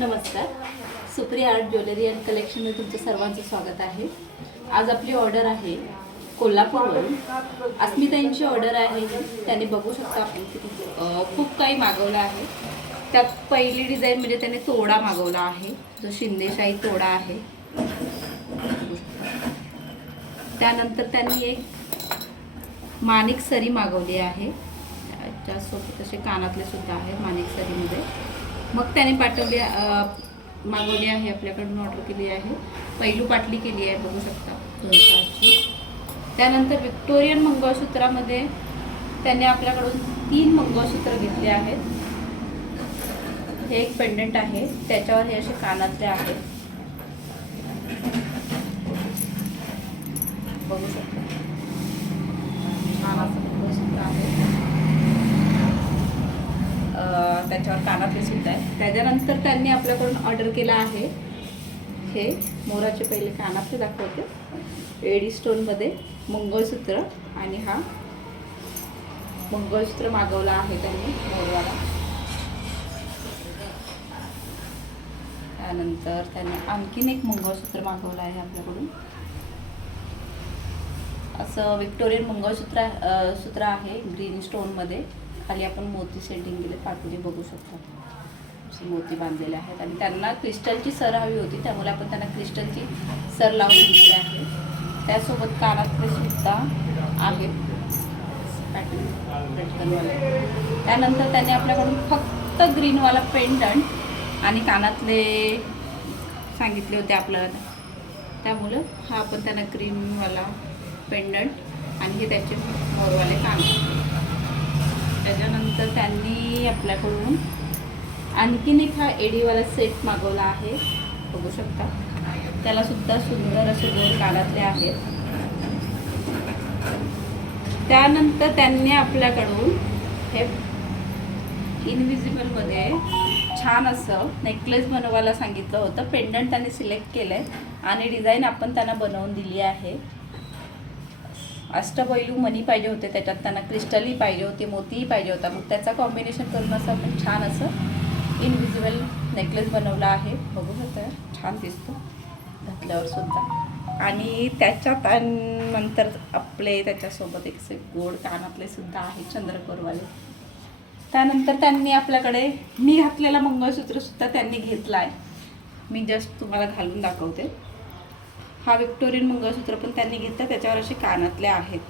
नमस्कार. Supriya art jewellery and कलेक्शनमध्ये तुमचं सर्वांचं स्वागत आहे. आज आपली ऑर्डर आहे कोल्हापूरवरून. अस्मिताईंची ऑर्डर आहे. त्याने बघू शकता आपण किती खूप काही मागवलं आहे. त्यात पहिली डिझाईन म्हणजे त्याने तोडा मागवला आहे, जो शिंदेशाही तोडा आहे. त्यानंतर त्यांनी एक माणिक सरी मागवली आहे. त्याच्यासोबत असे कानातले सुद्धा आहेत माणिक सरीमध्ये. मग त्याने मागवली आहे, आपल्याकडून ऑर्डर केली आहे. पैलू पाटली केली आहे, बघू शकता 200ची. त्यानंतर विक्टोरियन मंगळसूत्रामध्ये त्याने आपल्याकडून 3 मंगळसूत्र घेतले आहेत. हे एक पेंडंट आहे, त्याच्यावर हे असे कानातले आहेत, बघू शकता. छान असं मंगळसूत्र आहे, त्याच्यावर कानातले सुद्धा आहे. त्याच्यानंतर त्यांनी आपल्याकडून ऑर्डर केला आहे हे मोराचे पहिले कानातले दाखवते. एडी स्टोनमध्ये मंगळसूत्र, आणि हा मंगळसूत्र मागवला आहे त्यांनी मोरवाला. त्यानंतर त्यांनी आणखीन एक मंगळसूत्र मागवलं आहे आपल्याकडून. असं विक्टोरियन मंगळसूत्र आहे ग्रीन स्टोनमध्ये. खाली आपण मोती सेटिंग केले, पाटुली बघू शकता, मोती बांधलेले आहेत. आणि त्यांना क्रिस्टलची सर हवी होती, त्यामुळे आपण त्यांना क्रिस्टलची सर लावून दिली आहे. त्यासोबत कानातले सुद्धा आहेत पॅटर्नवाले. त्यानंतर त्यांनी आपल्याकडून फक्त ग्रीनवाला पेंडंट आणि कानातले सांगितले होते आपल्याला, त्यामुळं हा आपण त्यांना ग्रीनवाला पेंडंट आणि हे त्याचे मोरवाले कानातले. त्याच्यानंतर त्यांनी आपल्याकडून आणखीन एक हा एडीवाला सेट मागवला आहे, बघू शकता. त्याला सुद्धा सुंदर असे गोल कानातले आहेत. त्यानंतर त्यांनी आपल्याकडून हे इनविजिबलमध्ये छान असं नेकलेस बनवायला सांगितलं होतं. पेंडंट त्यांनी सिलेक्ट केलं आहे आणि डिझाईन आपण त्यांना बनवून दिली आहे. अष्टपैलू मणी पाहिजे होते, त्याच्यात त्यांना क्रिस्टलही पाहिजे होते, मोतीही पाहिजे होता. मग त्याचा कॉम्बिनेशन करून असं आपण छान असं इनविजिबल नेकलेस बनवला आहे, बघू शकता. छान दिसतो घातल्यावर सुद्धा. आणि त्याच्यात नंतर आपले त्याच्यासोबत एक गोड कानातले सुद्धा आहे चंद्रकोरवाले. त्यानंतर त्यांनी आपल्याकडे मी घातलेला मंगळसूत्रसुद्धा त्यांनी घेतला आहे. मी जस्ट तुम्हाला घालून दाखवते. हा विक्टोरियन मंगळसूत्र पण त्यांनी घेतला, त्याच्यावर असे कानातले आहेत.